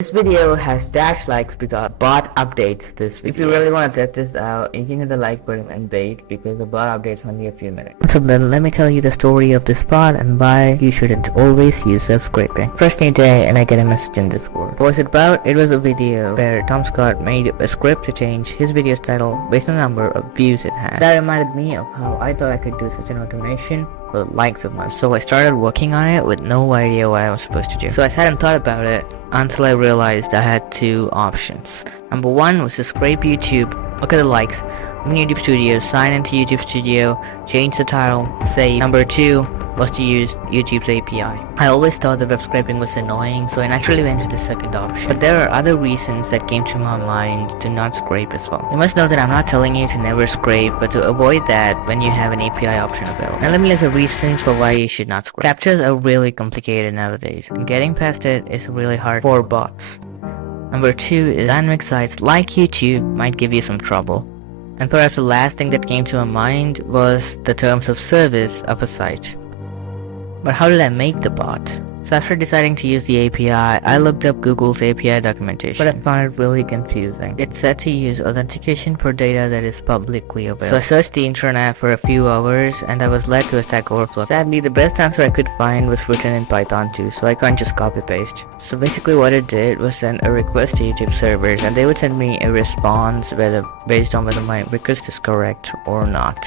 This video has dash likes because bot updates this video. If you really want to test this out, you can hit the like button and wait because the bot updates only a few minutes. So then let me tell you the story of this bot and why you shouldn't always use web scraping. First new day and I get a message in Discord. What was it about? It was a video where Tom Scott made a script to change his video's title based on the number of views it had. That reminded me of how I thought I could do such an automation for the likes of mine. So I started working on it with no idea what I was supposed to do. So I sat and thought about it until I realized I had two options. Number one was to scrape YouTube, look at the likes, open YouTube Studio, sign into YouTube Studio, change the title. Say number two was to use YouTube's API. I always thought that web scraping was annoying, so I naturally went with the second option. But there are other reasons that came to my mind to not scrape as well. You must know that I'm not telling you to never scrape, but to avoid that when you have an API option available. Now let me list the reasons for why you should not scrape. Captchas are really complicated nowadays, and getting past it is really hard for bots. Number two is dynamic sites like YouTube might give you some trouble. And perhaps the last thing that came to my mind was the terms of service of a site. But how did I make the bot? So after deciding to use the API, I looked up Google's API documentation, but I found it really confusing. It said to use authentication for data that is publicly available. So I searched the internet for a few hours and I was led to a Stack Overflow. Sadly, the best answer I could find was written in Python too, so I can't just copy paste. So basically what it did was send a request to YouTube servers and they would send me a response based on whether my request is correct or not.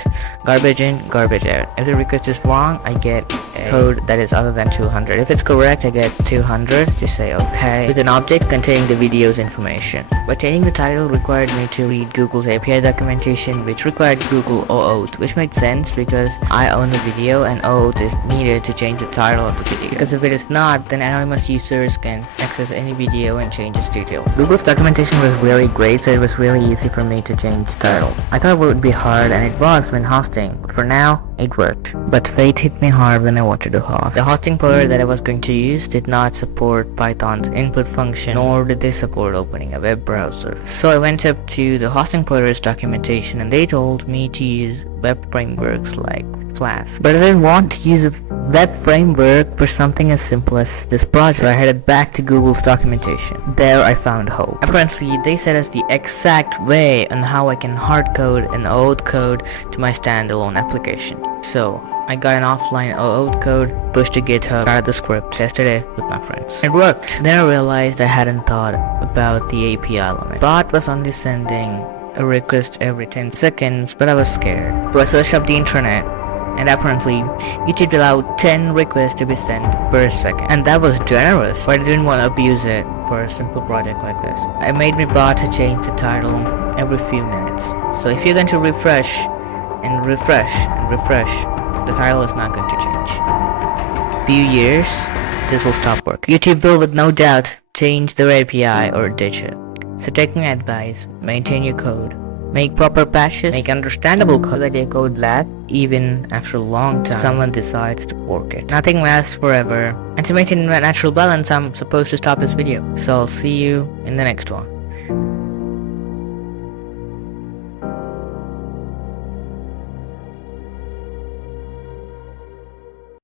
Garbage in, garbage out. If the request is wrong, I get a code that is other than 200. If it's correct, I get 200 to say okay with an object containing the video's information. But changing the title required me to read Google's API documentation, which required Google OAuth, which made sense because I own the video and OAuth is needed to change the title of the video. Because if it is not, then anonymous users can access any video and change its details. Google's documentation was really great, so it was really easy for me to change the title. I thought it would be hard, and it was when hosting, but for now, it worked. But fate hit me hard when I wanted to host. The hosting provider that I was going to use did not support Python's input function, nor did they support opening a web browser. So I went up to the hosting provider's documentation and they told me to use web frameworks like Flask. But I didn't want to use a web framework for something as simple as this project, so I headed back to Google's documentation. There I found hope. Apparently, they said us the exact way on how I can hardcode an OAuth code to my standalone application. So I got an offline OAuth code, pushed to GitHub, started the script, tested it with my friends. It worked. Then I realized I hadn't thought about the API limit. Bot was only sending a request every 10 seconds, but I was scared. So I searched up the internet, and apparently YouTube allowed 10 requests to be sent per second. And that was generous, but I didn't want to abuse it for a simple project like this. I made my bot to change the title every few minutes. So if you're going to refresh and refresh and refresh, the title is not going to change. Few years, this will stop working. YouTube will with no doubt change their API or ditch it. So take my advice, maintain your code, make proper patches, make understandable code so that your code lasts even after a long time someone decides to fork it. Nothing lasts forever, and to maintain that natural balance I'm supposed to stop this video. So I'll see you in the next one.